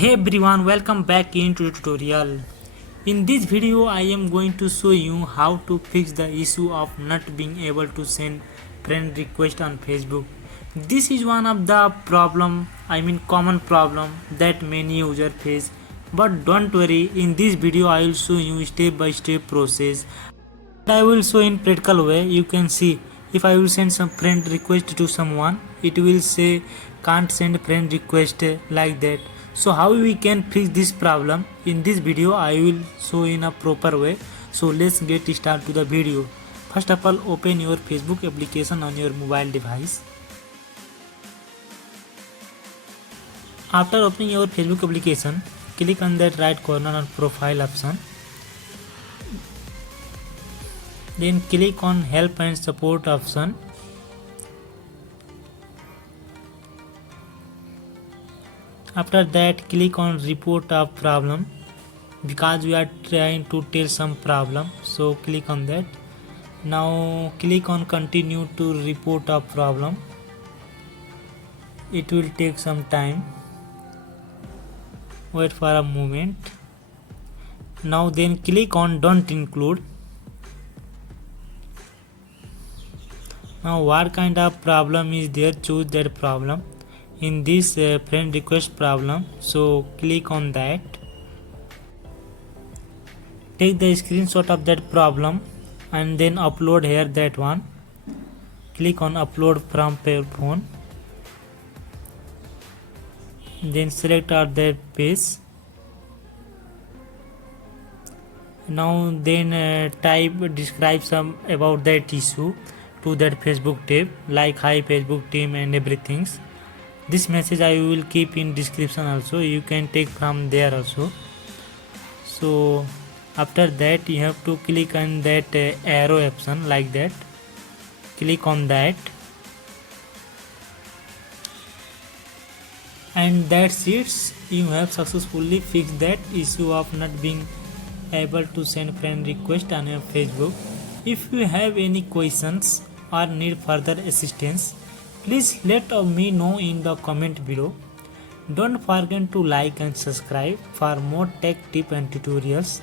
Hey everyone, welcome back into the tutorial. In this video I am going to show you how to fix the issue of not being able to send friend request on Facebook. This is one of the common problem that many users face. But don't worry, in this video I will show you step by step process. I will show in practical way. You can see if I will send some friend request to someone, it will say can't send friend request like that. So how we can fix this problem? In this video I will show in a proper way. So let's get start to the video. First of all, open your Facebook application on your mobile device. After opening your Facebook application, click on that right corner on profile option. Then click on help and support option. After that, click on report of problem because we are trying to tell some problem, so click on that. Now click on continue to report of problem. It will take some time, wait for a moment. Now then click on don't include. Now what kind of problem is there, choose that problem. In this friend request problem, so click on that. Take the screenshot of that problem and then upload here that one. Click on upload from your phone. Then select out that page. Now then describe some about that issue to that Facebook tab, like hi Facebook team and everything. This message I will keep in description also, you can take from there also. So after that you have to click on that arrow option like that. Click on that and that's it. You have successfully fixed that issue of not being able to send friend request on your Facebook. If you have any questions or need further assistance, please let me know in the comment below. Don't forget to like and subscribe for more tech tips and tutorials.